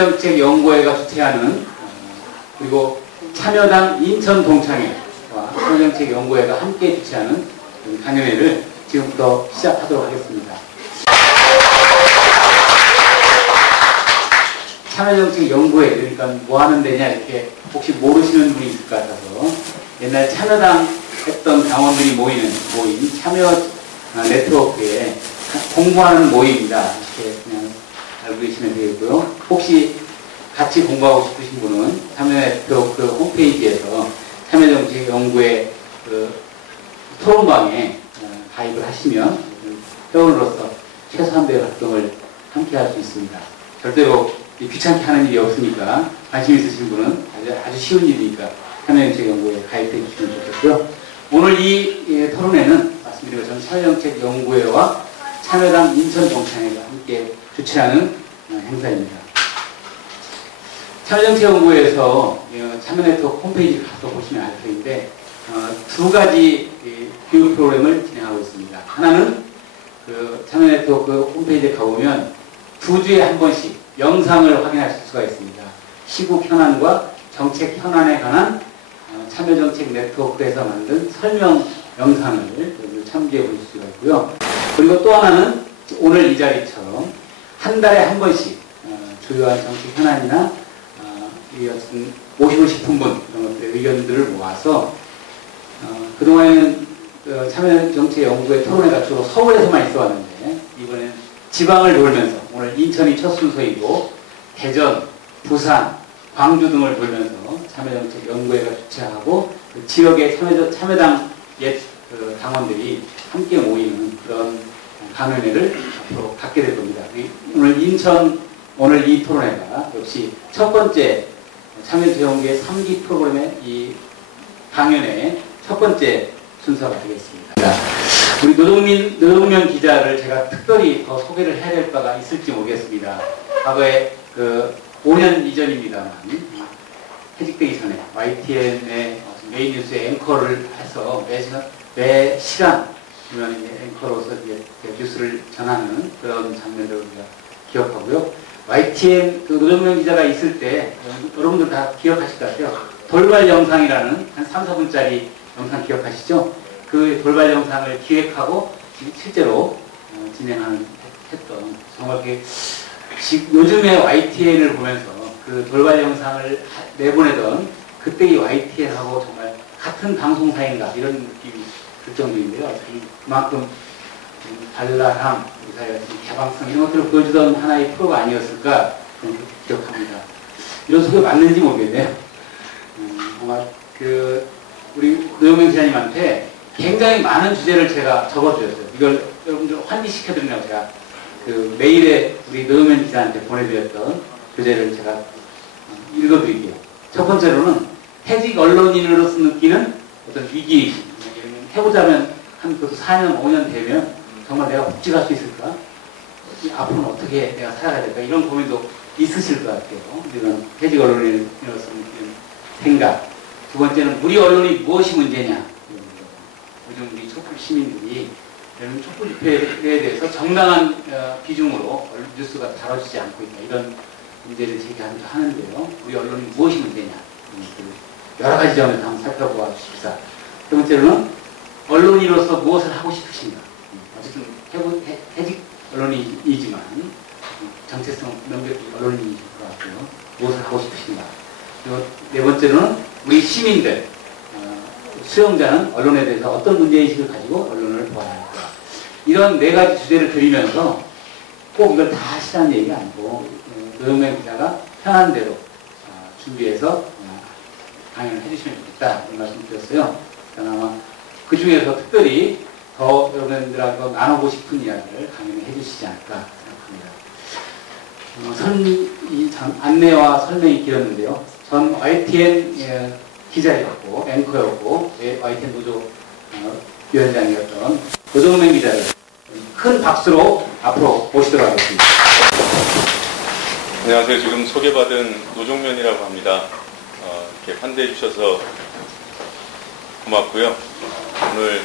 참여정책연구회가 주최하는 그리고 참여당 인천동창회와 참여정책연구회가 함께 주최하는 강연회를 지금부터 시작하도록 하겠습니다. 참여정책연구회, 그러니까 뭐 하는 데냐 이렇게 혹시 모르시는 분이 있을 것 같아서 옛날 참여당 했던 당원들이 모인 참여 네트워크에 공부하는 모임입니다. 이렇게 그냥 알고 계시면 되겠고요. 혹시 같이 공부하고 싶으신 분은 참여 네트워크 홈페이지에서 참여정책연구회 그 토론방에 가입을 하시면 회원으로서 최소한도의 활동을 함께 할 수 있습니다. 절대로 귀찮게 하는 일이 없으니까 관심 있으신 분은 아주 쉬운 일이니까 참여정책연구회에 가입해 주시면 좋겠고요. 오늘 이 토론회는 말씀드린 것처럼 참여정책연구회와 참여당 인천동창회가 함께 주최하는 행사입니다. 참여정책연구회에서 참여네트워크 홈페이지를 가서 보시면 알 터인데 두 가지 교육 프로그램을 진행하고 있습니다. 하나는 그 참여네트워크 홈페이지에 가보면 2주에 한 번씩 영상을 확인하실 수가 있습니다. 시국 현안과 정책 현안에 관한 참여정책 네트워크에서 만든 설명 영상을 참조해 보실 수가 있고요. 그리고 또 하나는 오늘 이 자리처럼 한 달에 한 번씩 주요한 정책 현안이나 모시고 싶은 분 이런 것들의 의견들을 모아서 그동안에는 참여정책연구회 토론회가 주로 서울에서만 있어 왔는데 이번에는 지방을 돌면서 오늘 인천이 첫 순서이고 대전, 부산, 광주 등을 돌면서 참여정책연구회가 주최하고 그 지역의 참여당 옛 당원들이 함께 모이는 그런 강연회를 앞으로 갖게 될 겁니다. 오늘 이 토론회가 역시 첫 번째 참여정책연구회 3기 프로그램의 이 강연회의 첫 번째 순서가 되겠습니다. 우리 노동면 기자를 제가 특별히 더 소개를 해야 될 바가 있을지 모르겠습니다. 과거에 5년 이전입니다만 퇴직되기 전에 YTN의 메인 뉴스의 앵커를 해서 매 시간 앵커로서 뉴스를 전하는 그런 장면들을 우리가 기억하고요. YTN 노동면 기자가 있을 때 여러분들 다 기억하실 것 같아요. 돌발 영상이라는 한 3, 4분짜리 영상 기억하시죠? 그 돌발 영상을 기획하고 실제로 진행했던 정말 요즘에 YTN을 보면서 그 돌발 영상을 내보내던 그때의 YTN하고 정말 같은 방송사인가 이런 느낌이 들 정도인데요. 그만큼 발랄함, 우리사회 개방성 이런 것들을 보여주던 하나의 프로가 아니었을까 기억합니다. 이런 소개 맞는지 모르겠네요. 아마 우리 노영명 기자님한테 굉장히 많은 주제를 제가 적어드렸어요. 이걸 여러분들 환기시켜드리려고 제가 메일에 우리 노영명 기자한테 보내드렸던 주제를 제가 읽어드릴게요. 첫 번째로는 퇴직 언론인으로서 느끼는 어떤 위기의식. 해보자면 그것도 4년, 5년 되면 정말 내가 복직할 수 있을까? 앞으로는 어떻게 내가 살아가야 될까? 이런 고민도 있으실 것 같아요. 이런 퇴직 언론인으로서 느끼는 생각. 두 번째는 우리 언론이 무엇이 문제냐? 요즘 우리 촛불 시민들이 이런 촛불 집회에 대해서 정당한 비중으로 뉴스가 다뤄지지 않고 있다. 이런 문제를 제기하는데요. 우리 언론이 무엇이 문제냐? 여러 가지 점에서 한번 살펴보아 주십사. 두 번째로는 언론인으로서 무엇을 하고 싶으신가? 어쨌든 퇴직 언론인이지만 정체성 명백히 언론인이실 것 같고요. 무엇을 하고 싶으신가? 그리고 네 번째로는 우리 시민들, 수용자는 언론에 대해서 어떤 문제의식을 가지고 언론을 보아야 할까. 이런 네 가지 주제를 드리면서 꼭 이걸 다 하시라는 얘기가 아니고 노영명 기자가 편한 대로 준비해서 강연을 해주시면 좋겠다 이런 말씀 드렸어요. 아마 그 중에서 특별히 더 여러분들하고 나누고 싶은 이야기를 강연을 해주시지 않을까 생각합니다. 안내와 설명이 길었는데요. 전 YTN 기자였고 앵커였고 YTN 노조 위원장이었던 노정명 기자를 큰 박수로 앞으로 모시도록 하겠습니다. 안녕하세요. 지금 소개받은 노정면이라고 합니다. 이렇게 환대해 주셔서 고맙고요. 오늘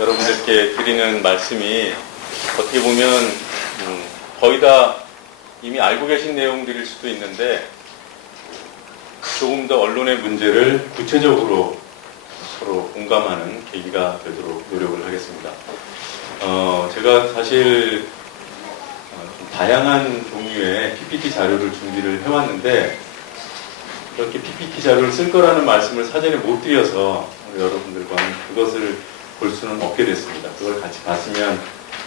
여러분들께 드리는 말씀이 어떻게 보면 거의 다 이미 알고 계신 내용들일 수도 있는데 조금 더 언론의 문제를 구체적으로 서로 공감하는 계기가 되도록 노력을 하겠습니다. 제가 사실 좀 다양한 종류의 PPT 자료를 준비를 해왔는데 그렇게 PPT 자료를 쓸 거라는 말씀을 사전에 못 드려서 우리 여러분들과는 그것을 볼 수는 없게 됐습니다. 그걸 같이 봤으면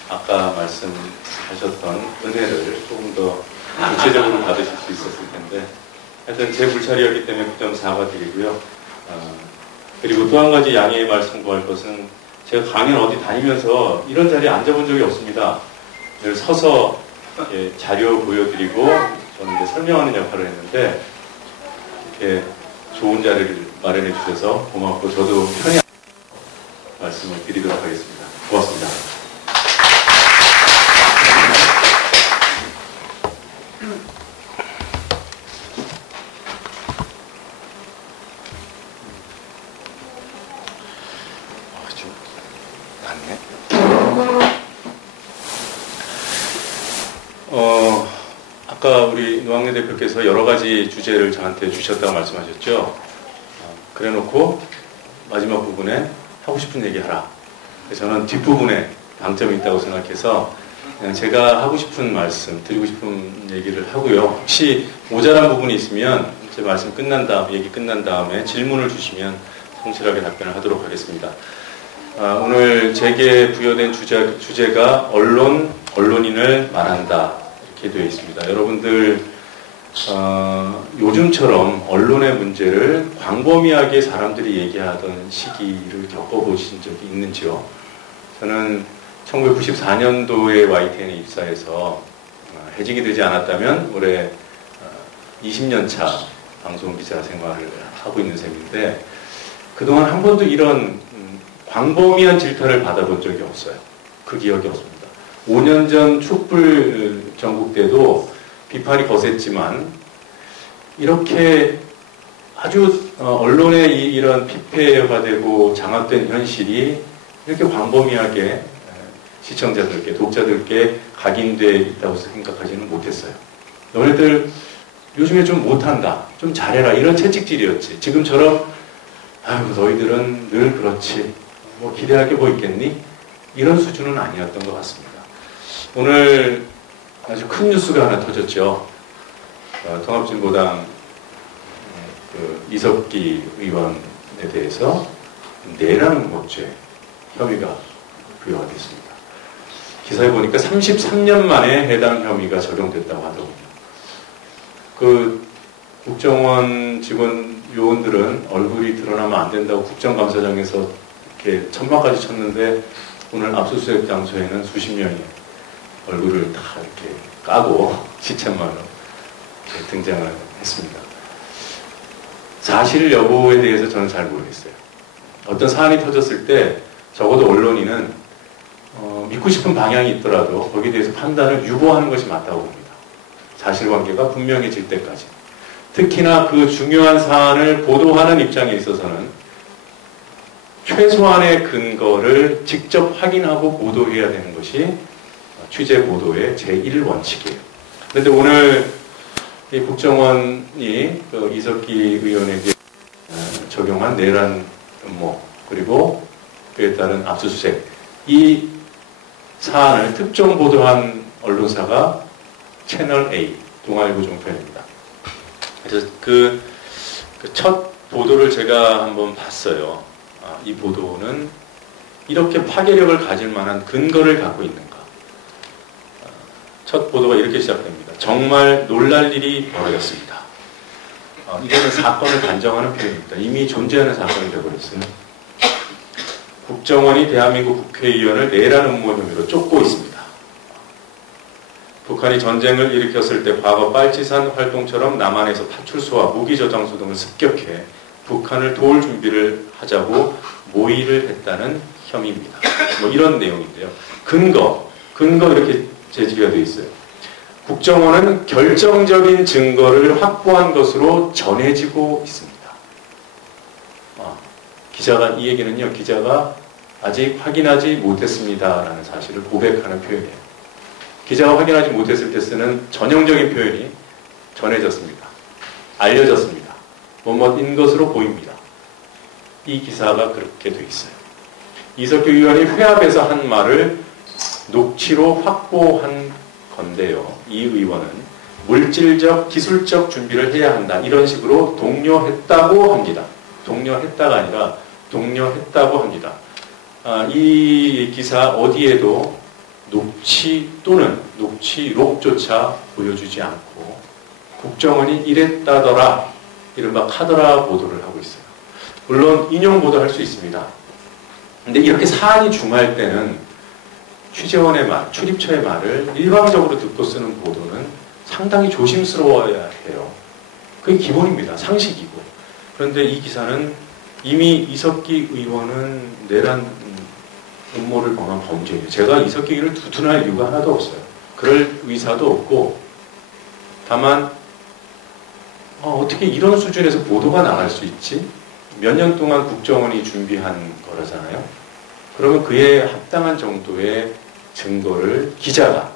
아까 말씀하셨던 은혜를 조금 더 구체적으로 받으실 수 있었을 텐데 하여튼 제 불찰이었기 때문에 그 점 사과드리고요. 그리고 또 한 가지 양해의 말씀 구할 것은 제가 강연 어디 다니면서 이런 자리에 앉아본 적이 없습니다. 늘 서서 자료 보여드리고 저는 이제 설명하는 역할을 했는데 이렇게 좋은 자리를 마련해 주셔서 고맙고 저도 편히 말씀을 드리도록 하겠습니다. 고맙습니다. 아까 우리 노학래 대표께서 여러 가지 주제를 저한테 주셨다고 말씀하셨죠. 그래놓고 마지막 부분에 하고 싶은 얘기 하라. 저는 뒷부분에 방점이 있다고 생각해서 그냥 제가 하고 싶은 말씀, 드리고 싶은 얘기를 하고요. 혹시 모자란 부분이 있으면 제 말씀 끝난 다음, 얘기 끝난 다음에 질문을 주시면 성실하게 답변을 하도록 하겠습니다. 오늘 제게 부여된 주제가 언론인을 말한다. 이렇게 되어 있습니다. 여러분들, 요즘처럼 언론의 문제를 광범위하게 사람들이 얘기하던 시기를 겪어보신 적이 있는지요? 저는 1994년도에 YTN에 입사해서 해직이 되지 않았다면 올해 20년 차 방송기자 생활을 하고 있는 셈인데 그동안 한 번도 이런 광범위한 질타를 받아본 적이 없어요. 그 기억이 없습니다. 5년 전 촛불 전국 때도 비판이 거셌지만 이렇게 아주 언론의 이런 피폐가 되고 장악된 현실이 이렇게 광범위하게 시청자들께, 독자들께 각인되어 있다고 생각하지는 못했어요. 너네들 요즘에 좀 못한다, 좀 잘해라 이런 채찍질이었지. 지금처럼 아유 너희들은 늘 그렇지, 뭐 기대할 게 뭐 있겠니? 이런 수준은 아니었던 것 같습니다. 오늘 아주 큰 뉴스가 하나 터졌죠. 통합진보당 이석기 의원에 대해서 내란 목죄 혐의가 부여가 됐습니다. 기사에 보니까 33년 만에 해당 혐의가 적용됐다고 하더군요. 그 국정원 직원 요원들은 얼굴이 드러나면 안 된다고 국정감사장에서 이렇게 천막까지 쳤는데 오늘 압수수색 장소에는 수십 명이 얼굴을 다 이렇게 까고 시참만으로 등장을 했습니다. 사실 여부에 대해서 저는 잘 모르겠어요. 어떤 사안이 터졌을 때 적어도 언론인은 믿고 싶은 방향이 있더라도 거기에 대해서 판단을 유보하는 것이 맞다고 봅니다. 사실관계가 분명해질 때까지. 특히나 그 중요한 사안을 보도하는 입장에 있어서는 최소한의 근거를 직접 확인하고 보도해야 되는 것이 취재 보도의 제1원칙이에요. 그런데 오늘 이 국정원이 그 이석기 의원에게 적용한 내란 음모 그리고 그에 따른 압수수색 이 사안을 특정 보도한 언론사가 채널A 동아일보 종편입니다. 그래서 그 첫 보도를 제가 한번 봤어요. 이 보도는 이렇게 파괴력을 가질 만한 근거를 갖고 있는가. 첫 보도가 이렇게 시작됩니다. 정말 놀랄 일이 벌어졌습니다. 이거는 사건을 단정하는 표현입니다. 이미 존재하는 사건이 되어버렸어요. 국정원이 대한민국 국회의원을 내란 음모 혐의로 쫓고 있습니다. 북한이 전쟁을 일으켰을 때 과거 빨치산 활동처럼 남한에서 파출소와 무기 저장소 등을 습격해 북한을 도울 준비를 하자고 모의를 했다는 혐의입니다. 뭐 이런 내용인데요. 근거 이렇게 제지가 되어 있어요. 국정원은 결정적인 증거를 확보한 것으로 전해지고 있습니다. 기자가 이 얘기는요. 기자가 아직 확인하지 못했습니다라는 사실을 고백하는 표현이에요. 기자가 확인하지 못했을 때 쓰는 전형적인 표현이 전해졌습니다. 알려졌습니다. 뭐뭐인 것으로 보입니다. 이 기사가 그렇게 돼 있어요. 이석규 의원이 회합에서 한 말을 녹취로 확보한 건데요. 이 의원은 물질적, 기술적 준비를 해야 한다. 이런 식으로 독려했다고 합니다. 독려했다가 아니라 독려했다고 합니다. 이 기사 어디에도 녹취 또는 녹취록조차 보여주지 않고 국정원이 이랬다더라, 이른바 카더라 보도를 하고 있어요. 물론 인용 보도할 수 있습니다. 근데 이렇게 사안이 중할 때는 취재원의 말, 출입처의 말을 일방적으로 듣고 쓰는 보도는 상당히 조심스러워야 해요. 그게 기본입니다. 상식이고. 그런데 이 기사는 이미 이석기 의원은 내란 음모를 범한 범죄예요. 제가 이석기 의원을 두둔할 이유가 하나도 없어요. 그럴 의사도 없고, 다만 어떻게 이런 수준에서 보도가 나갈 수 있지? 몇 년 동안 국정원이 준비한 거라잖아요. 그러면 그에 합당한 정도의 증거를 기자가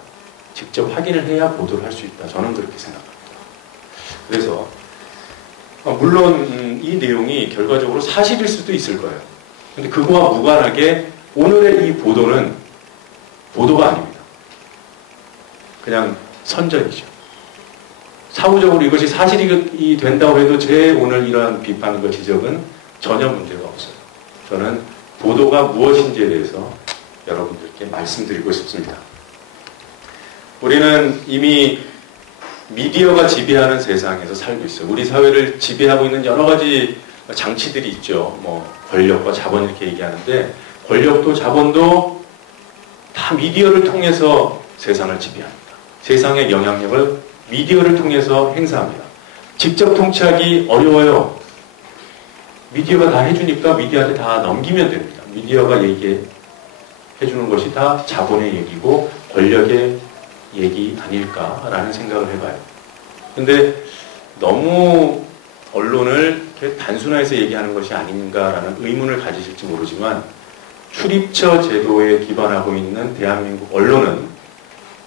직접 확인을 해야 보도를 할 수 있다. 저는 그렇게 생각합니다. 그래서 물론 이 내용이 결과적으로 사실일 수도 있을 거예요. 근데 그거와 무관하게 오늘의 이 보도는 보도가 아닙니다. 그냥 선전이죠. 사후적으로 이것이 사실이 된다고 해도 제 오늘 이러한 비판과 지적은 전혀 문제가 없어요. 저는 보도가 무엇인지에 대해서 여러분들께 말씀드리고 싶습니다. 우리는 이미 미디어가 지배하는 세상에서 살고 있어요. 우리 사회를 지배하고 있는 여러 가지 장치들이 있죠. 뭐 권력과 자본 이렇게 얘기하는데, 권력도 자본도 다 미디어를 통해서 세상을 지배합니다. 세상의 영향력을 미디어를 통해서 행사합니다. 직접 통치하기 어려워요. 미디어가 다 해주니까 미디어한테 다 넘기면 됩니다. 미디어가 얘기해주는 것이 다 자본의 얘기고 권력의 얘기 아닐까라는 생각을 해봐요. 근데 너무 언론을 이렇게 단순화해서 얘기하는 것이 아닌가라는 의문을 가지실지 모르지만, 출입처 제도에 기반하고 있는 대한민국 언론은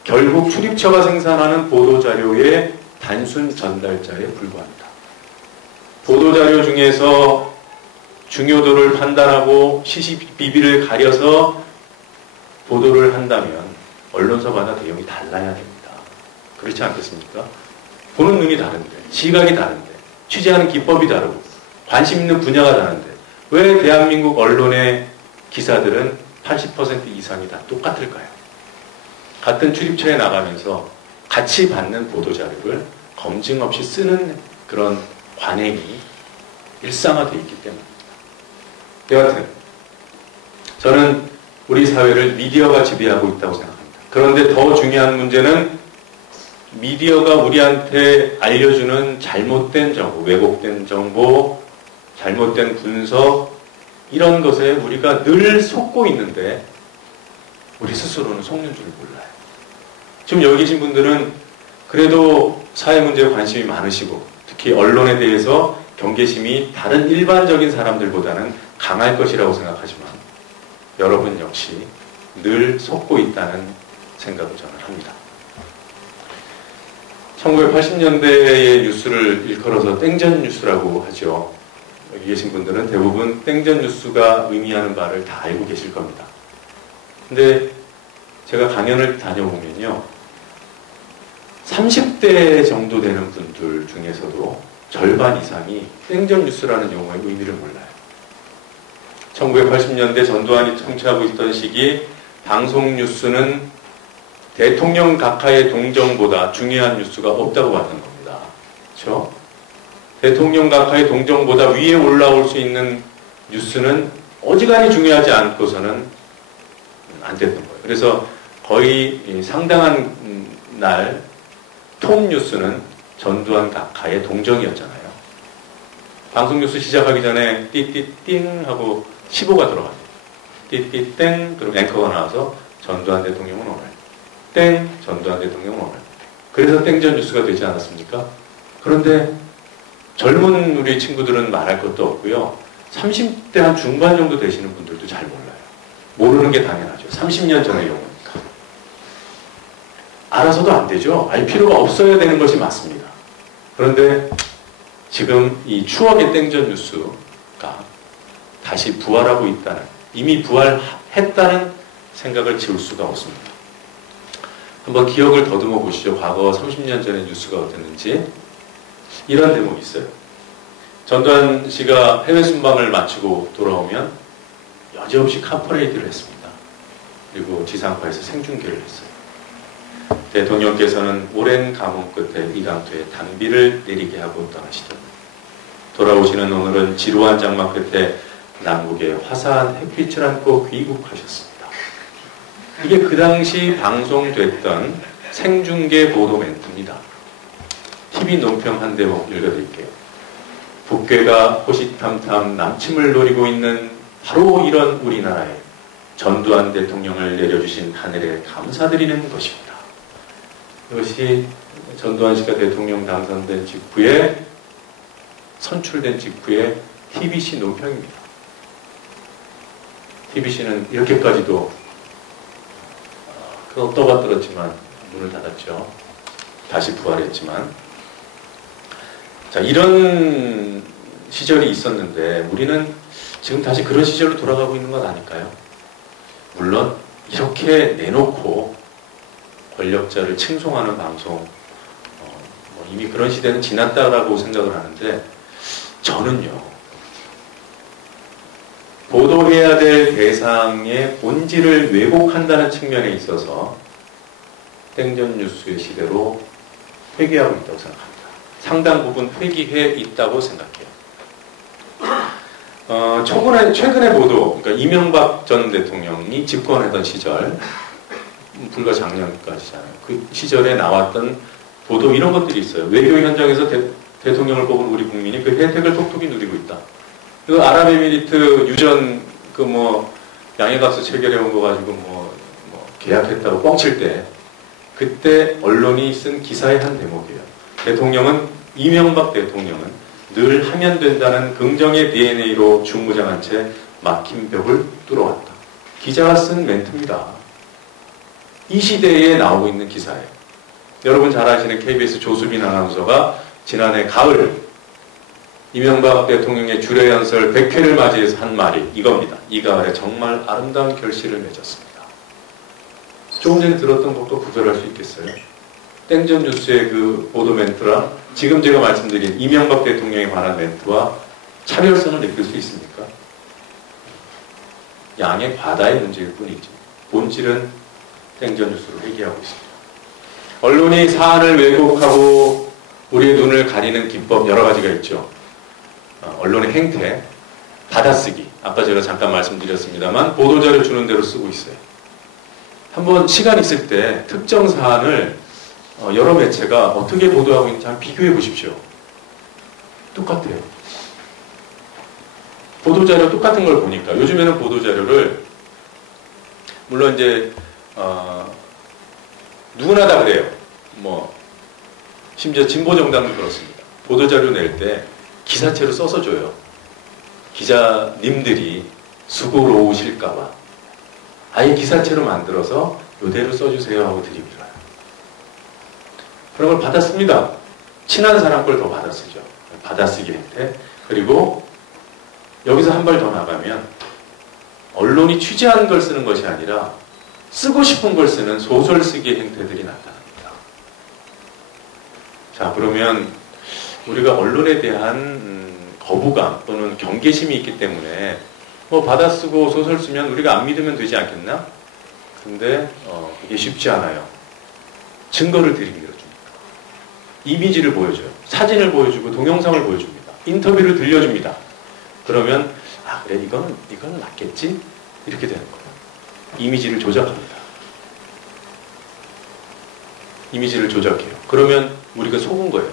결국 출입처가 생산하는 보도자료의 단순 전달자에 불과합니다. 보도자료 중에서 중요도를 판단하고 시시비비를 가려서 보도를 한다면 언론사마다 내용이 달라야 됩니다. 그렇지 않겠습니까? 보는 눈이 다른데, 시각이 다른데, 취재하는 기법이 다르고, 관심 있는 분야가 다른데, 왜 대한민국 언론의 기사들은 80% 이상이 다 똑같을까요? 같은 출입처에 나가면서 같이 받는 보도자료를 검증 없이 쓰는 그런 관행이 일상화되어 있기 때문입니다. 여하튼 저는 우리 사회를 미디어가 지배하고 있다고 생각합니다. 그런데 더 중요한 문제는 미디어가 우리한테 알려주는 잘못된 정보, 왜곡된 정보, 잘못된 분석, 이런 것에 우리가 늘 속고 있는데 우리 스스로는 속는 줄 몰라요. 지금 여기 계신 분들은 그래도 사회 문제에 관심이 많으시고, 특히 언론에 대해서 경계심이 다른 일반적인 사람들보다는 강할 것이라고 생각하지만, 여러분 역시 늘 속고 있다는 생각을 저는 합니다. 1980년대의 뉴스를 일컬어서 땡전 뉴스라고 하죠. 여기 계신 분들은 대부분 땡전 뉴스가 의미하는 바를 다 알고 계실 겁니다. 근데 제가 강연을 다녀보면요, 30대 정도 되는 분들 중에서도 절반 이상이 땡전 뉴스라는 용어의 의미를 몰라요. 1980년대 전두환이 통치하고 있던 시기 방송 뉴스는 대통령 각하의 동정보다 중요한 뉴스가 없다고 봤던 겁니다. 그렇죠? 대통령 각하의 동정보다 위에 올라올 수 있는 뉴스는 어지간히 중요하지 않고서는 안 됐던 거예요. 그래서 거의 상당한 날 톱 뉴스는 전두환 각하의 동정이었잖아요. 방송 뉴스 시작하기 전에 띠띠띵 하고 15가 들어가요. 띠띠땡, 그리고 앵커가 나와서 전두환 대통령은 오늘, 땡, 전두환 대통령은 오늘. 그래서 땡전 뉴스가 되지 않았습니까? 그런데 젊은 우리 친구들은 말할 것도 없고요. 30대 한 중반 정도 되시는 분들도 잘 몰라요. 모르는 게 당연하죠. 30년 전의 용어니까. 알아서도 안 되죠. 알 필요가 없어야 되는 것이 맞습니다. 그런데 지금 이 추억의 땡전 뉴스가 다시 부활하고 있다는, 이미 부활했다는 생각을 지울 수가 없습니다. 한번 기억을 더듬어 보시죠. 과거 30년 전의 뉴스가 어땠는지. 이런 대목이 있어요. 전두환 씨가 해외 순방을 마치고 돌아오면 여지없이 카퍼레이드를 했습니다. 그리고 지상파에서 생중계를 했어요. 대통령께서는 오랜 가뭄 끝에 이강토에 단비를 내리게 하고 떠나시던 돌아오시는 오늘은 지루한 장마 끝에 남국의 화사한 햇빛을 안고 귀국하셨습니다. 이게 그 당시 방송됐던 생중계 보도 멘트입니다. TV 논평 한 대목 읽어드릴게요. 북괴가 호시탐탐 남침을 노리고 있는 바로 이런 우리나라에 전두환 대통령을 내려주신 하늘에 감사드리는 것입니다. 이것이 전두환 씨가 대통령 당선된 직후에, 선출된 직후에 TBC 논평입니다. TBC는 이렇게까지도 떠받들었지만 문을 닫았죠. 다시 부활했지만. 자, 이런 시절이 있었는데 우리는 지금 다시 그런 시절로 돌아가고 있는 건 아닐까요? 물론 이렇게 내놓고 권력자를 칭송하는 방송, 이미 그런 시대는 지났다라고 생각을 하는데, 저는요, 보도해야 될 대상의 본질을 왜곡한다는 측면에 있어서 땡전 뉴스의 시대로 회귀하고 있다고 생각합니다. 상당 부분 회귀해 있다고 생각해요. 최근의 보도, 그러니까 이명박 전 대통령이 집권하던 시절, 불과 작년까지잖아요. 그 시절에 나왔던 보도, 이런 것들이 있어요. 외교 현장에서 대통령을 뽑은 우리 국민이 그 혜택을 톡톡히 누리고 있다. 그 아랍에미리트 유전 양해각서 체결해 온 거 가지고 계약했다고 뻥칠 때, 그때 언론이 쓴 기사의 한 대목이에요. 이명박 대통령은 늘 하면 된다는 긍정의 DNA로 중무장한 채 막힌 벽을 뚫어왔다. 기자가 쓴 멘트입니다. 이 시대에 나오고 있는 기사예요. 여러분 잘 아시는 KBS 조수빈 아나운서가 지난해 가을 이명박 대통령의 주례연설 100회를 맞이해서 한 말이 이겁니다. 이 가을에 정말 아름다운 결실을 맺었습니다. 조금 전에 들었던 것도 구별할 수 있겠어요? 땡전 뉴스의 그 보도 멘트랑 지금 제가 말씀드린 이명박 대통령에 관한 멘트와 차별성을 느낄 수 있습니까? 양의 과다의 문제일 뿐이지 본질은 땡전 뉴스로 회귀하고 있습니다. 언론이 사안을 왜곡하고 우리의 눈을 가리는 기법 여러 가지가 있죠. 언론의 행태, 받아쓰기. 아까 제가 잠깐 말씀드렸습니다만 보도자료 주는 대로 쓰고 있어요. 한번 시간 있을 때 특정 사안을 여러 매체가 어떻게 보도하고 있는지 한번 비교해 보십시오. 똑같아요. 보도자료 똑같은 걸 보니까 요즘에는 보도자료를 물론 이제 누구나 다 그래요. 심지어 진보정당도 그렇습니다. 보도자료 낼 때 기사체로 써서 줘요. 기자님들이 수고로 오실까봐 아예 기사체로 만들어서 이대로 써주세요 하고 드립니다. 그런 걸 받았습니다. 친한 사람 걸 더 받아쓰죠. 받아쓰기 행태. 그리고 여기서 한 발 더 나가면 언론이 취재한 걸 쓰는 것이 아니라 쓰고 싶은 걸 쓰는 소설 쓰기 행태들이 나타납니다. 자, 그러면 우리가 언론에 대한 거부감 또는 경계심이 있기 때문에 받아쓰고 소설 쓰면 우리가 안 믿으면 되지 않겠나? 근데 이게 쉽지 않아요. 증거를 들이밀어줍니다. 이미지를 보여줘요. 사진을 보여주고 동영상을 보여줍니다. 인터뷰를 들려줍니다. 그러면 그래 이거는 맞겠지? 이렇게 되는 거예요. 이미지를 조작합니다. 이미지를 조작해요. 그러면 우리가 속은 거예요.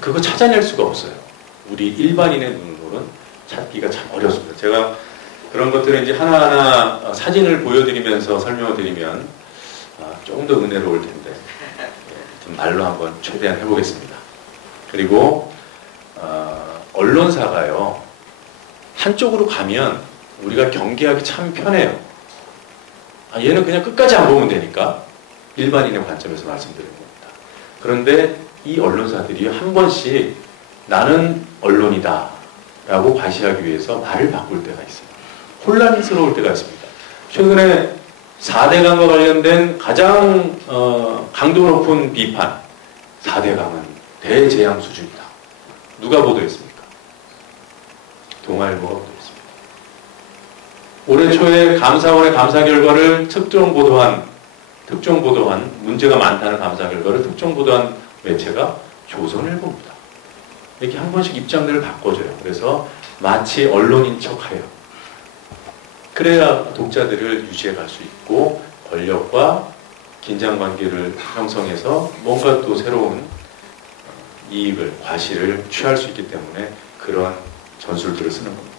그거 찾아낼 수가 없어요. 우리 일반인의 눈으로는 찾기가 참 어렵습니다. 제가 그런 것들을 이제 하나하나 사진을 보여드리면서 설명을 드리면 조금 더 은혜로울 텐데 좀 말로 한번 최대한 해보겠습니다. 그리고 언론사가요 한쪽으로 가면 우리가 경계하기 참 편해요. 얘는 그냥 끝까지 안 보면 되니까 일반인의 관점에서 말씀드리는 겁니다. 그런데 이 언론사들이 한 번씩 나는 언론이다 라고 과시하기 위해서 말을 바꿀 때가 있어요. 혼란스러울 때가 있습니다. 최근에 4대강과 관련된 가장 강도 높은 비판, 4대강은 대재앙 수준이다. 누가 보도했습니까? 동아일보가 보도했습니다. 올해 초에 감사원의 감사 결과를 특정 보도한 문제가 많다는 감사 결과를 특정 보도한 매체가 조선일보입니다. 이렇게 한 번씩 입장들을 바꿔줘요. 그래서 마치 언론인 척하여 그래야 독자들을 유지해 갈 수 있고 권력과 긴장관계를 형성해서 뭔가 또 새로운 이익을, 과시를 취할 수 있기 때문에 그런 전술들을 쓰는 겁니다.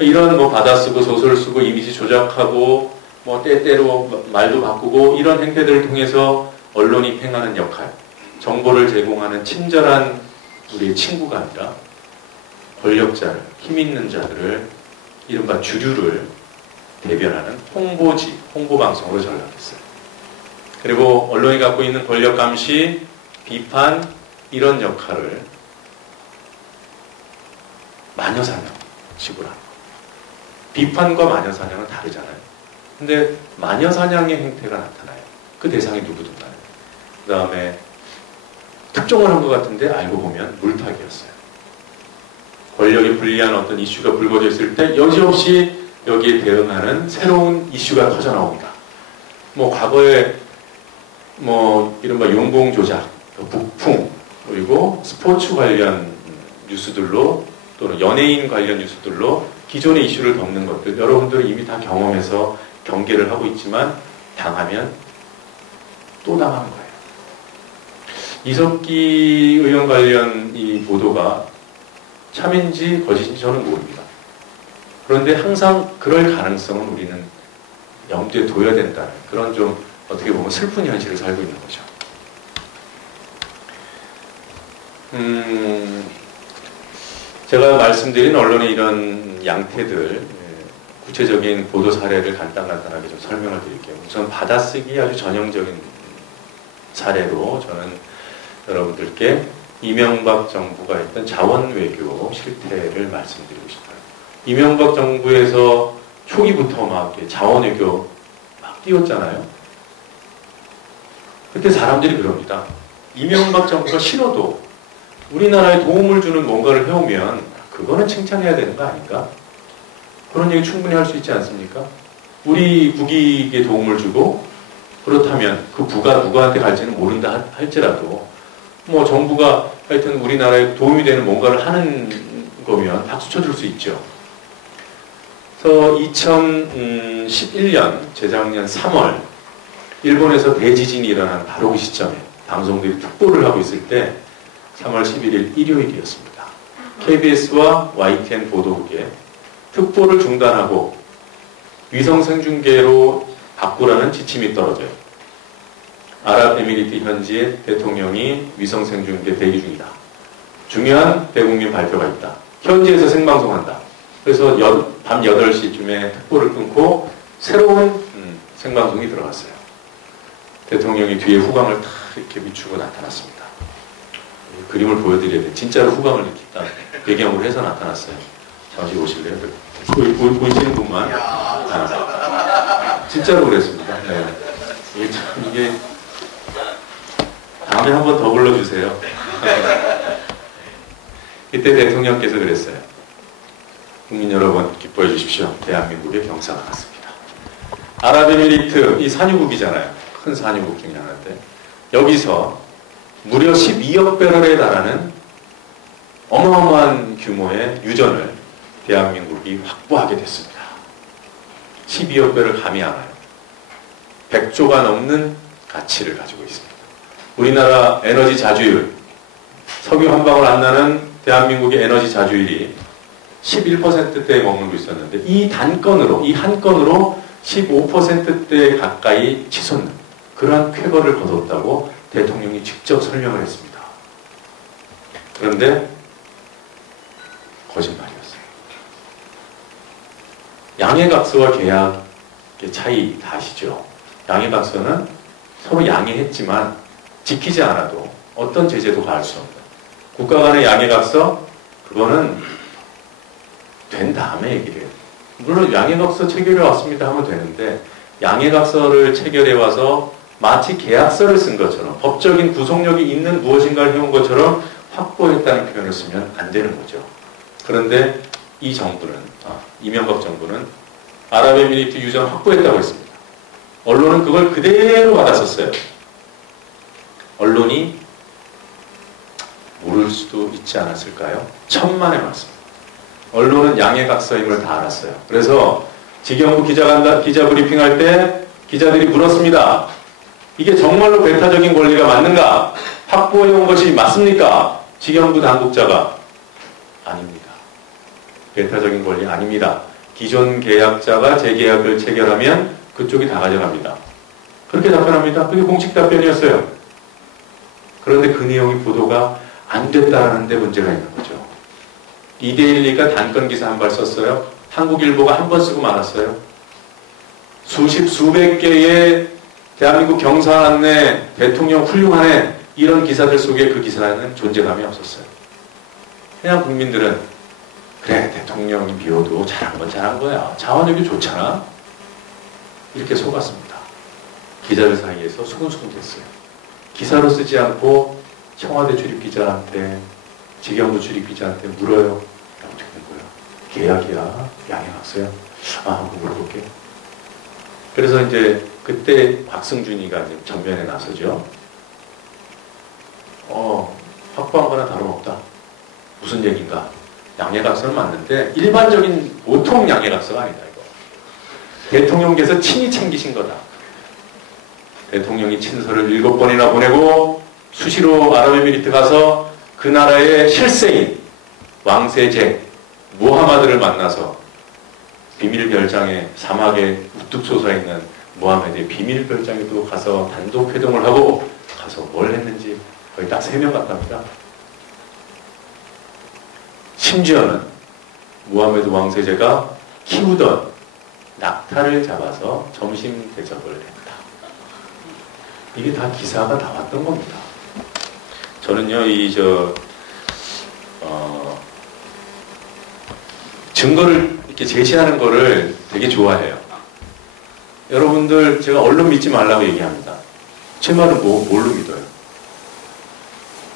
이런 뭐 받아쓰고 소설을 쓰고 이미지 조작하고 뭐 때때로 말도 바꾸고 이런 행태들을 통해서 언론이 행하는 역할, 정보를 제공하는 친절한 우리의 친구가 아니라 권력자를, 힘 있는 자들을 이른바 주류를 대변하는 홍보지, 홍보방송으로 전락했어요. 그리고 언론이 갖고 있는 권력 감시, 비판 이런 역할을 마녀사냥식으로 합니다. 비판과 마녀사냥은 다르잖아요. 근데 마녀사냥의 행태가 나타나요. 그 대상이 누구든 간에. 그 다음에 특종을 한 것 같은데 알고 보면 물타기였어요. 권력이 불리한 어떤 이슈가 불거져 있을 때 여지없이 여기에 대응하는 새로운 이슈가 터져 나옵니다. 뭐 과거에 뭐 이른바 용공 조작, 북풍, 그리고 스포츠 관련 뉴스들로 또는 연예인 관련 뉴스들로 기존의 이슈를 덮는 것들 여러분들은 이미 다 경험해서 경계를 하고 있지만 당하면 또 당하는 거예요. 이석기 의원 관련 이 보도가 참인지 거짓인지 저는 모릅니다. 그런데 항상 그럴 가능성은 우리는 염두에 둬야 된다는 그런 좀 어떻게 보면 슬픈 현실을 살고 있는 거죠. 제가 말씀드린 언론의 이런 양태들 구체적인 보도 사례를 간단하게 좀 설명을 드릴게요. 우선 받아쓰기 아주 전형적인 사례로 저는 여러분들께 이명박 정부가 했던 자원외교 실태를 말씀드리고 싶어요. 이명박 정부에서 초기부터 막 자원외교 막 띄웠잖아요. 그때 사람들이 그럽니다. 이명박 정부가 싫어도 우리나라에 도움을 주는 뭔가를 해오면 그거는 칭찬해야 되는 거 아닌가? 그런 얘기 충분히 할 수 있지 않습니까? 우리 국익에 도움을 주고 그렇다면 그 부가 누구한테 갈지는 모른다 할지라도 뭐 정부가 하여튼 우리나라에 도움이 되는 뭔가를 하는 거면 박수 쳐줄 수 있죠. 그래서 2011년 재작년 3월 일본에서 대지진이 일어난 바로 그 시점에 방송들이 특보를 하고 있을 때 3월 11일 일요일이었습니다. KBS와 YTN 보도국에 특보를 중단하고 위성 생중계로 바꾸라는 지침이 떨어져요. 아랍에미리트 현지의 대통령이 위성 생중계 대기 중이다. 중요한 대국민 발표가 있다. 현지에서 생방송한다. 그래서 밤 8시쯤에 특보를 끊고 새로운 생방송이 들어갔어요. 대통령이 뒤에 후광을 탁 이렇게 비추고 나타났습니다. 그림을 보여드려야 돼. 진짜로 후광을 이렇게 딱 배경으로 해서 나타났어요. 잠시 보실래요? 보이시는 분만. 진짜로 그랬습니다. 네. 이게 다음에 한 번 더 불러주세요. 이때 대통령께서 그랬어요. 국민 여러분 기뻐해 주십시오. 대한민국의 경사가 났습니다. 아랍에미리트 이 산유국이잖아요. 큰 산유국 중에 하나인데 여기서 무려 12억 배럴에 달하는 어마어마한 규모의 유전을 대한민국이 확보하게 됐습니다. 12억 배럴 감이 안 와요. 100조가 넘는 가치를 가지고 있습니다. 우리나라 에너지 자주율, 석유 한 방울 안 나는 대한민국의 에너지 자주율이 11%대에 머물고 있었는데 이 한 건으로 15%대 가까이 치솟는 그러한 쾌거를 거뒀다고 대통령이 직접 설명을 했습니다. 그런데 거짓말이었어요. 양해각서와 계약의 차이 다 아시죠? 양해각서는 서로 양해했지만 지키지 않아도 어떤 제재도 가할 수 없다. 국가 간의 양해각서 그거는 된 다음에 얘기를 해요. 물론 양해각서 체결해 왔습니다 하면 되는데 양해각서를 체결해 와서 마치 계약서를 쓴 것처럼 법적인 구속력이 있는 무엇인가를 해온 것처럼 확보했다는 표현을 쓰면 안 되는 거죠. 그런데 이 정부는 이명박 정부는 아랍에미리트 유전 확보했다고 했습니다. 언론은 그걸 그대로 받았었어요. 언론이 모를 수도 있지 않았을까요? 천만에 맞습니다. 언론은 양해각서임을 다 알았어요. 그래서 지경부 기자 브리핑할 때 기자들이 물었습니다. 이게 정말로 배타적인 권리가 맞는가? 확보해온 것이 맞습니까? 지경부 당국자가 아닙니다. 배타적인 권리 아닙니다. 기존 계약자가 재계약을 체결하면 그쪽이 다 가져갑니다. 그렇게 답변합니다. 그게 공식 답변이었어요. 그런데 그 내용이 보도가 안 됐다는 데 문제가 있는 거죠. 이데일리가 단건 기사 한 발 썼어요. 한국일보가 한 번 쓰고 말았어요. 수백 개의 대한민국 경사안내 대통령 훌륭하네 이런 기사들 속에 그 기사는 존재감이 없었어요. 그냥 국민들은 그래 대통령이 미워도 잘한 건 잘한 거야. 자원력이 좋잖아. 이렇게 속았습니다. 기자들 사이에서 수근수근 됐어요. 기사로 쓰지 않고 청와대 출입기자한테 지경부 출입기자한테 물어요. 어떻게 된 거야? 계약이야? 양해갔어요? 한번 물어볼게. 그래서 이제 그때 박승준이가 이제 전면에 나서죠. 확보한 거나 다름없다. 무슨 얘기인가? 양해각서는 맞는데 일반적인 보통 양해각서가 아니다 이거. 대통령께서 친히 챙기신 거다. 대통령이 친서를 7번이나 보내고 수시로 아랍에미리트 가서 그 나라의 실세인 왕세제 무하마드를 만나서 비밀별장에 사막에 우뚝 솟아있는 무하마드의 비밀별장에도 가서 단독 회동을 하고 가서 뭘 했는지 거의 딱 3명 같답니다. 심지어는 무하마드 왕세제가 키우던 낙타를 잡아서 점심 대접을 했다. 이게 다 기사가 나왔던 겁니다. 저는요, 증거를 이렇게 제시하는 거를 되게 좋아해요. 여러분들, 제가 언론 믿지 말라고 얘기합니다. 제 말은 뭘로 믿어요?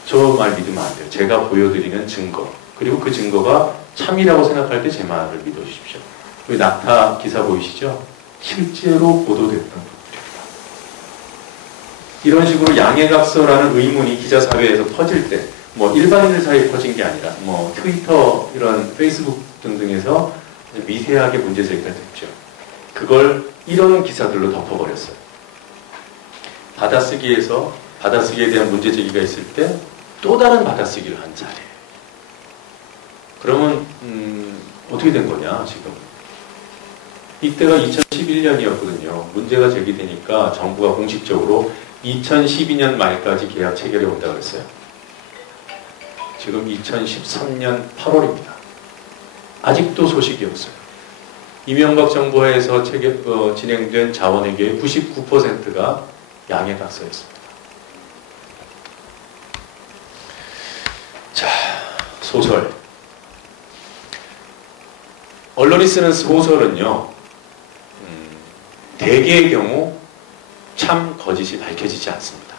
저 말 믿으면 안 돼요. 제가 보여드리는 증거. 그리고 그 증거가 참이라고 생각할 때 제 말을 믿어주십시오. 그 낙타 기사 보이시죠? 실제로 보도됐던 것들입니다. 이런 식으로 양해각서라는 의문이 기자사회에서 퍼질 때, 일반인들 사이에 퍼진 게 아니라, 트위터, 이런 페이스북 등등에서 미세하게 문제 제기가 됐죠. 그걸 이런 기사들로 덮어버렸어요. 받아쓰기에 대한 문제 제기가 있을 때 또 다른 받아쓰기를 한 차례. 그러면 어떻게 된 거냐 지금. 이때가 2011년이었거든요. 문제가 제기되니까 정부가 공식적으로 2012년 말까지 계약 체결해 온다고 했어요. 지금 2013년 8월입니다. 아직도 소식이 없어요. 이명박 정부에서 진행된 자원외교의 99%가 양해각서였습니다. 자, 소설. 언론이 쓰는 소설은요, 대개의 경우 참 거짓이 밝혀지지 않습니다.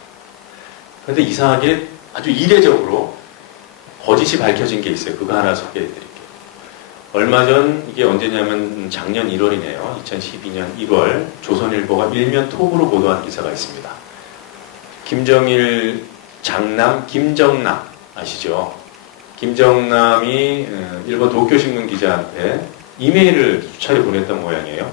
그런데 이상하게 아주 이례적으로 거짓이 밝혀진 게 있어요. 그거 하나 소개해드릴게요. 얼마 전, 이게 언제냐면 작년 1월이네요. 2012년 1월 조선일보가 일면 톱으로 보도한 기사가 있습니다. 김정일 장남 김정남 아시죠? 김정남이 일본 도쿄신문 기자한테 이메일을 수차례 보냈던 모양이에요.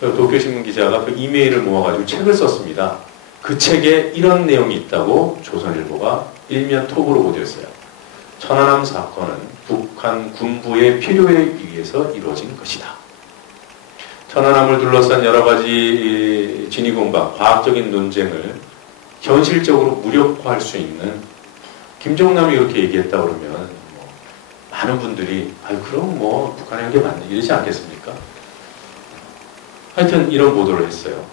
도쿄신문 기자가 그 이메일을 모아가지고 책을 썼습니다. 그 책에 이런 내용이 있다고 조선일보가 일면 톱으로 보도했어요. 천안함 사건은 북한 군부의 필요에 의해서 이루어진 것이다. 천안함을 둘러싼 여러 가지 진위공방, 과학적인 논쟁을 현실적으로 무력화할 수 있는 김정남이 이렇게 얘기했다 그러면 많은 분들이 그럼 북한이 한 게 맞네 이러지 않겠습니까? 하여튼 이런 보도를 했어요.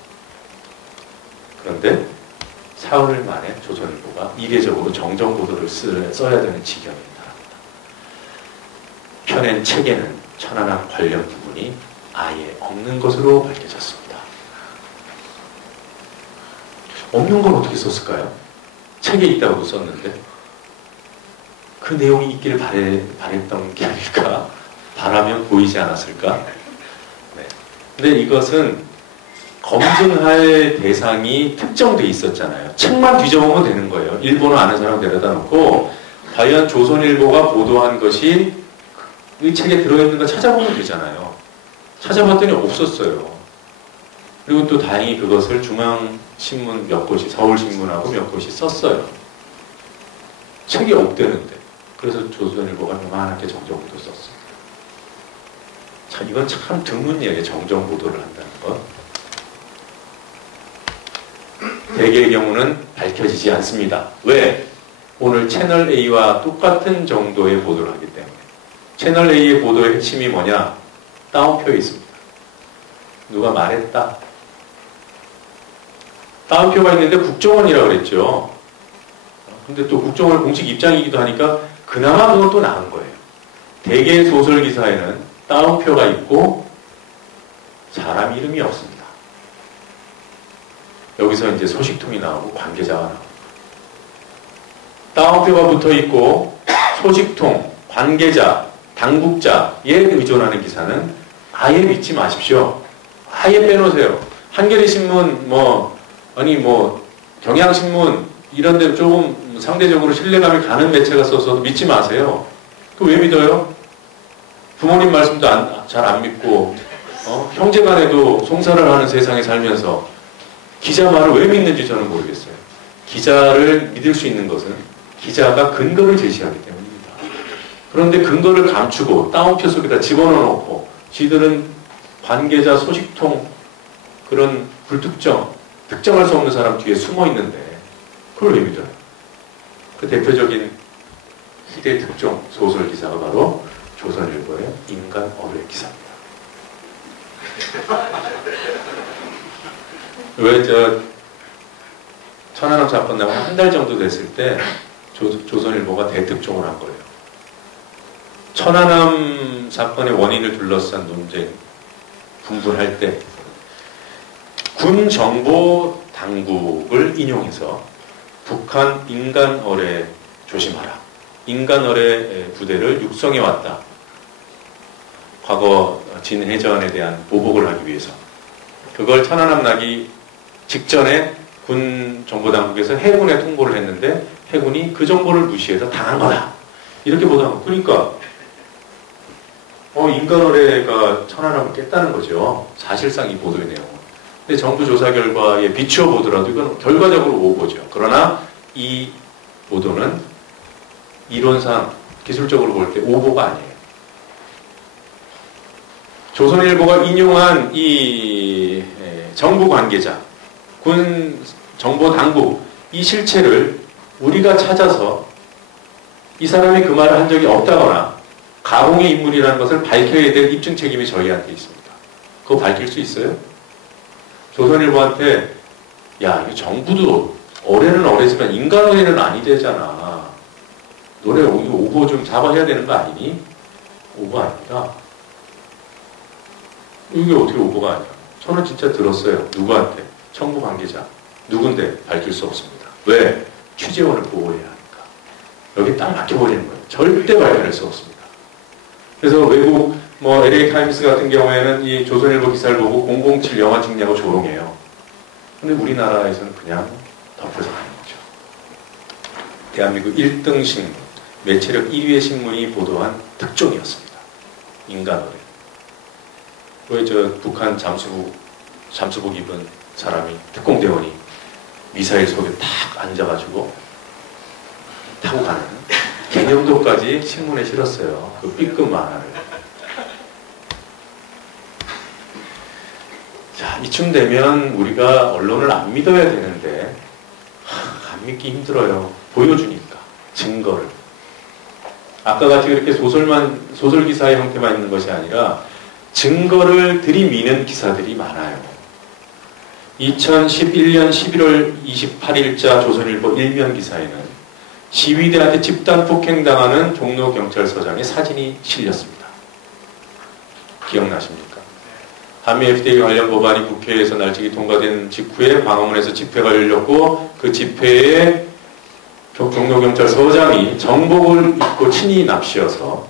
그런데 사흘 만에 조선일보가 이례적으로 정정 보도를 써야 되는 지경에 달합니다. 펴낸 책에는 천안함 관련 부분이 아예 없는 것으로 밝혀졌습니다. 없는 건 어떻게 썼을까요? 책에 있다고 썼는데 그 내용이 있기를 바랬던 게 아닐까? 바라면 보이지 않았을까? 네. 근데 이것은 검증할 대상이 특정돼 있었잖아요. 책만 뒤져보면 되는 거예요. 일본어 아는 사람 데려다 놓고 과연 조선일보가 보도한 것이 이 책에 들어있는 거 찾아보면 되잖아요. 찾아봤더니 없었어요. 그리고 또 다행히 그것을 중앙신문 몇 곳이, 서울신문하고 몇 곳이 썼어요. 책이 없대는데. 그래서 조선일보가 요만하게 정정보도 썼습니다. 참, 이건 참 드문 일이에요. 정정보도를 한다는 것. 대개의 경우는 밝혀지지 않습니다. 왜? 오늘 채널A와 똑같은 정도의 보도를 하기 때문에. 채널A의 보도의 핵심이 뭐냐? 따옴표에 있습니다. 누가 말했다. 따옴표가 있는데 국정원이라고 그랬죠. 근데 또 국정원 공식 입장이기도 하니까 그나마 그건 또 나은 거예요. 대개 소설 기사에는 따옴표가 있고 사람 이름이 없습니다. 여기서 이제 소식통이 나오고 관계자가 나오고 따옴표가 붙어 있고 소식통, 관계자, 당국자에 의존하는 기사는 아예 믿지 마십시오. 아예 빼놓으세요. 한겨레신문, 경향신문 이런 데 조금 상대적으로 신뢰감이 가는 매체가 써서 믿지 마세요. 그 왜 믿어요? 부모님 말씀도 잘 안 믿고 형제간에도 송사를 하는 세상에 살면서 기자 말을 왜 믿는지 저는 모르겠어요. 기자를 믿을 수 있는 것은 기자가 근거를 제시하기 때문입니다. 그런데 근거를 감추고 따옴표 속에다 집어넣어놓고 지들은 관계자, 소식통 그런 특정할 수 없는 사람 뒤에 숨어 있는데 그걸 왜 믿어요? 그 대표적인 희대의 특종 소설 기사가 바로 조선일보의 인간 어뢰 기사입니다. 왜 천안함 사건 나고 한 달 정도 됐을 때 조선일보가 대특종을 한 거예요. 천안함 사건의 원인을 둘러싼 논쟁 분분할 때 군 정보 당국을 인용해서 북한 인간 어뢰 조심하라. 인간 어뢰 부대를 육성해 왔다. 과거 진해전에 대한 보복을 하기 위해서. 그걸 천안함 나기 직전에 군 정보당국에서 해군에 통보를 했는데 해군이 그 정보를 무시해서 당한 거다. 이렇게 보도한 거. 그러니까 인간 어뢰가 천안함을 깼다는 거죠. 사실상 이 보도의 내용은. 근데 정부 조사 결과에 비추어 보더라도 이건 결과적으로 오보죠. 그러나 이 보도는 이론상 기술적으로 볼 때 오보가 아니에요. 조선일보가 인용한 이 정부 관계자, 군 정보 당국 이 실체를 우리가 찾아서 이 사람이 그 말을 한 적이 없다거나 가공의 인물이라는 것을 밝혀야 될 입증 책임이 저희한테 있습니다. 그거 밝힐 수 있어요? 조선일보한테 야, 이거 정부도 어뢰는 어뢰지만 인간 어뢰는 아니되잖아. 너네 이거 오보 좀 잡아야 되는 거 아니니? 오보 아닙니다. 이게 어떻게 오보가 아니야? 저는 진짜 들었어요. 누구한테? 정부 관계자. 누군데? 밝힐 수 없습니다. 왜? 취재원을 보호해야 하니까. 여기 딱 막혀버리는 거예요. 절대 발견할 수 없습니다. 그래서 외국 LA타임스 같은 경우에는 이 조선일보 기사를 보고 007 영화 찍냐고 조롱해요. 근데 우리나라에서는 그냥 덮어서 가는 거죠. 대한민국 1등 신문, 매체력 1위의 신문이 보도한 특종이었습니다. 인간어뢰. 왜 북한 잠수복 입은 사람이 특공대원이 미사일 속에 탁 앉아가지고 타고 가는 개념도까지 신문에 실었어요. 그 B급 만화를. 자, 이쯤 되면 우리가 언론을 안 믿어야 되는데 안 믿기 힘들어요. 보여주니까 증거를. 아까 같이 그렇게 소설 기사의 형태만 있는 것이 아니라 증거를 들이미는 기사들이 많아요. 2011년 11월 28일자 조선일보 일면 기사에는 시위대한테 집단 폭행당하는 종로경찰서장의 사진이 실렸습니다. 기억나십니까? 한미 FTA 관련 법안이 국회에서 날짜기 통과된 직후에 광화문에서 집회가 열렸고 그 집회에 종로경찰서장이 정복을 입고 친히 납치어서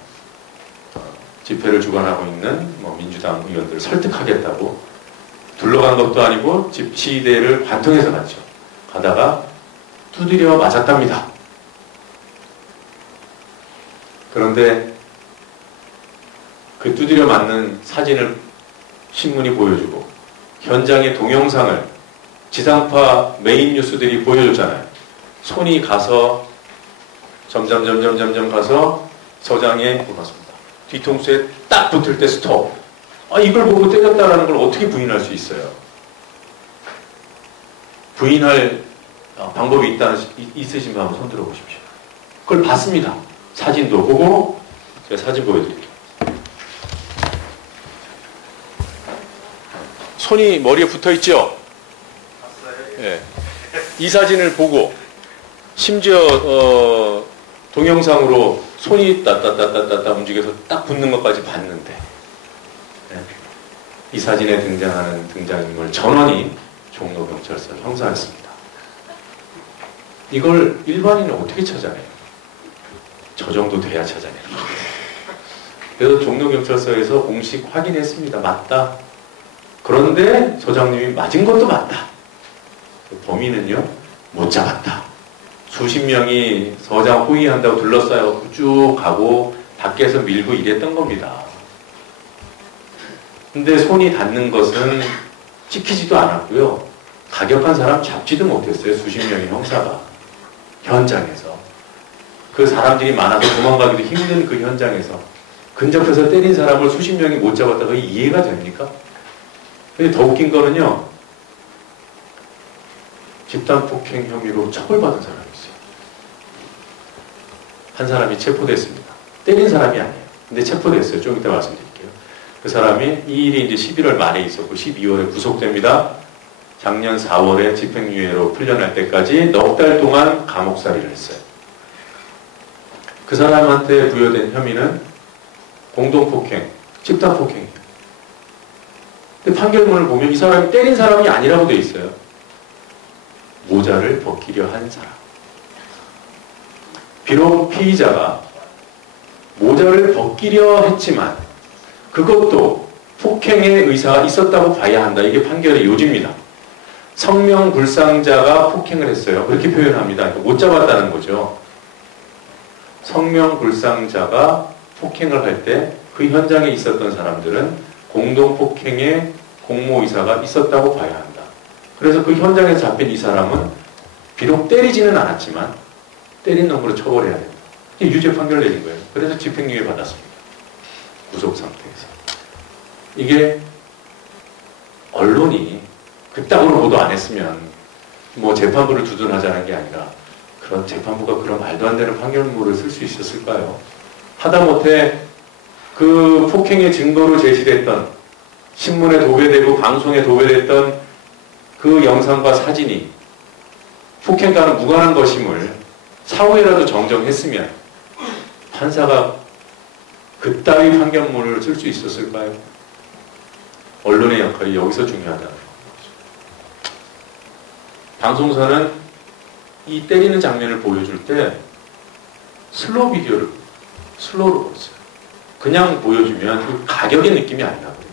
집회를 주관하고 있는 민주당 의원들을 설득하겠다고 둘러간 것도 아니고 시위대를 관통해서 갔죠. 가다가 두드려 맞았답니다. 그런데 그 두드려 맞는 사진을 신문이 보여주고 현장의 동영상을 지상파 메인 뉴스들이 보여줬잖아요. 손이 가서 점점 가서 서장의 뒤통수에 딱 붙을 때 스톱. 이걸 보고 때렸다라는 걸 어떻게 부인할 수 있어요? 부인할 방법이 있으신 분 한번 손 들어보십시오. 그걸 봤습니다. 사진도 보고 제가 사진 보여드릴게요. 손이 머리에 붙어 있죠? 네. 이 사진을 보고 심지어 동영상으로 손이 따따따따따 움직여서 딱 붙는 것까지 봤는데 네. 이 사진에 등장하는 등장인물 전원이 종로경찰서 형사였습니다. 이걸 일반인은 어떻게 찾아내요? 저 정도 돼야 찾아내는 거예요. 그래서 종로경찰서에서 공식 확인했습니다. 맞다. 그런데 서장님이 맞은 것도 맞다. 범인은요 못 잡았다. 수십 명이 서장 호위한다고 둘러싸여 쭉 가고 밖에서 밀고 이랬던 겁니다. 근데 손이 닿는 것은 찍히지도 않았고요. 가격한 사람 잡지도 못했어요. 수십 명의 형사가 현장에서. 그 사람들이 많아서 도망가기도 힘든 그 현장에서 근접해서 때린 사람을 수십 명이 못 잡았다가 이해가 됩니까? 근데 더 웃긴 거는요. 집단폭행 혐의로 처벌받은 사람이 있어요. 한 사람이 체포됐습니다. 때린 사람이 아니에요. 근데 체포됐어요. 좀 이따 말씀드릴게요. 그 사람이 이 일이 이제 11월 말에 있었고 12월에 구속됩니다. 작년 4월에 집행유예로 풀려날 때까지 넉 달 동안 감옥살이를 했어요. 그 사람한테 부여된 혐의는 공동폭행, 집단폭행이에요. 근데 판결문을 보면 이 사람이 때린 사람이 아니라고 돼 있어요. 모자를 벗기려 한 사람. 비록 피의자가 모자를 벗기려 했지만 그것도 폭행의 의사가 있었다고 봐야 한다. 이게 판결의 요지입니다. 성명불상자가 폭행을 했어요. 그렇게 표현합니다. 그러니까 못 잡았다는 거죠. 성명불상자가 폭행을 할 때 그 현장에 있었던 사람들은 공동폭행의 공모의사가 있었다고 봐야 한다. 그래서 그 현장에서 잡힌 이 사람은 비록 때리지는 않았지만 때린 놈으로 처벌해야 된다. 이게 유죄 판결을 내린 거예요. 그래서 집행유예 받았습니다. 구속 상태에서. 이게 언론이 그따구로 보도 안 했으면 뭐 재판부를 두둔하자는 게 아니라 그런 재판부가 그런 말도 안 되는 판결문을 쓸 수 있었을까요? 하다못해 그 폭행의 증거로 제시됐던 신문에 도배되고 방송에 도배됐던 그 영상과 사진이 폭행과는 무관한 것임을 사후에라도 정정했으면 판사가 그따위 판결문을 쓸 수 있었을까요? 언론의 역할이 여기서 중요하다는 거죠. 방송사는 이 때리는 장면을 보여줄 때 슬로우 비디오를 슬로우로 보였어요. 그냥 보여주면 그 가격의 느낌이 안 나거든요.